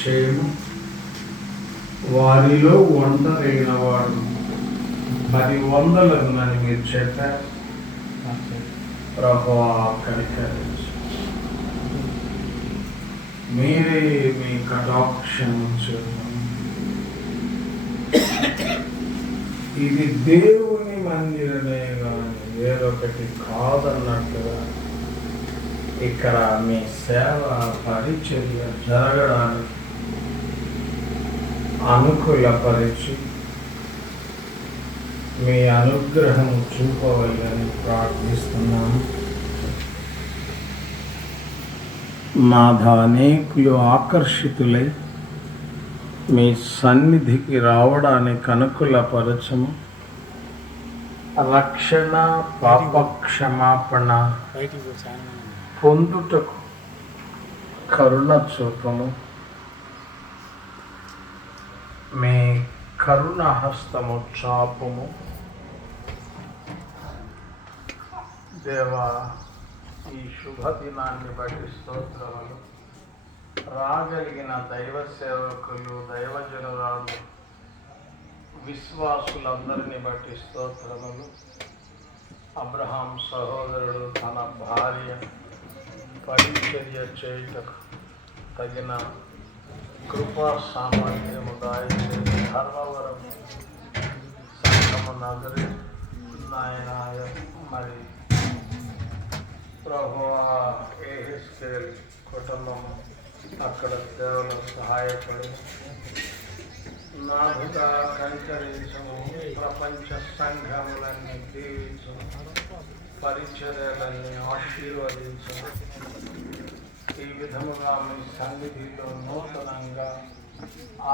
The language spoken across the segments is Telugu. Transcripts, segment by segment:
చేయము. వారిలో ఒంటరైన వాడు 10 వందలున్నని మీరు చెప్పారు. ప్రభువా కనికరించు. మీరే మీ కటాక్షము చూడండి. ఇది దేవుని మందిరమే కానీ వేరొకటి కాదన్నట్టుగా ఇక్కడ మీ సేవ పరిచర్య జరగడానికి అనుకూలపరిచి మీ అనుగ్రహం చూపవలని ప్రార్థిస్తున్నాను. నాథ, అనేకులు ఆకర్షితులై మీ సన్నిధికి రావడానికి అనుకూలపరచము. రక్షణ, పాపక్షమాపణ పొందుటకు కరుణ చూపము. మీ కరుణ హస్తము చాపము. దేవా, ఈ శుభదినాన్ని బట్టి స్తోత్రములు. రాగలిగిన దైవ సేవకులు, దైవజనురాలు, విశ్వాసులందరినీ బట్టి స్తోత్రములు. అబ్రహాం సహోదరుడు తన భార్య పరిచర్య చేయుటకు తగిన కృపా సామర్థ్యము దాయిచేసి ధర్మవరం సంగమ నగరి నాయన మరి ప్రభువా ఏహెస్కేల్ కుటుంబం అక్కడ సేవలో సహాయపడి నాథుగా కనికరించము. ప్రపంచ సంఘములన్నీ దీవించము. పరిచర్యలన్నీ ఆశీర్వదించము. ఈ విధముగా మీ సన్నిధిలో నూతనంగా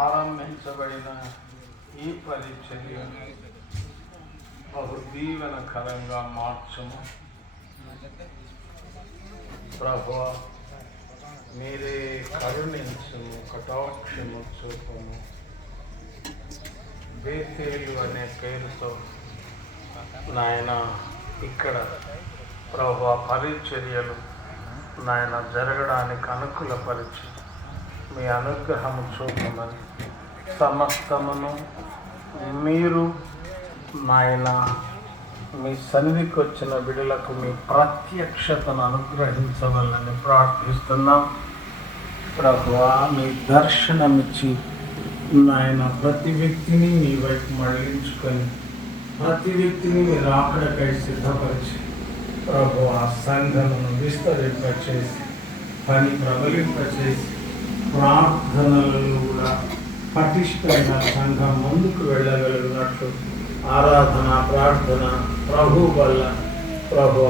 ఆరంభించబడిన ఈ పరిచర్యను బహు దీవెనకరంగా మార్చము. ప్రభువా, మీరే కరుణించము, కటాక్షము చూపము. బేతేలు అనే పేరుతో నాయన ఇక్కడ ప్రభువా పరిచర్యలు నాయన జరగడానికి అనుకూలపరిచి మీ అనుగ్రహము చూపమని సమస్తమును మీరు నాయన మీ సన్నిధికి వచ్చిన బిడ్డలకు మీ ప్రత్యక్షతను అనుగ్రహించవాలని ప్రార్థిస్తున్నాం. ప్రభువా, మీ దర్శనమిచ్చి నాయన ప్రతి వ్యక్తిని మీ వైపు మళ్ళించుకొని ప్రతి వ్యక్తిని మీరు అక్కడికై సిద్ధపరిచి ప్రభు ఆ సంఘమును విస్తరింపచేసి పని ప్రబలింపచేసి ప్రార్థనలలో కూడా పటిష్టంగా సంఘం ముందుకు వెళ్ళగలిగినట్లు ఆరాధన, ప్రార్థన ప్రభు వల్ల ప్రభు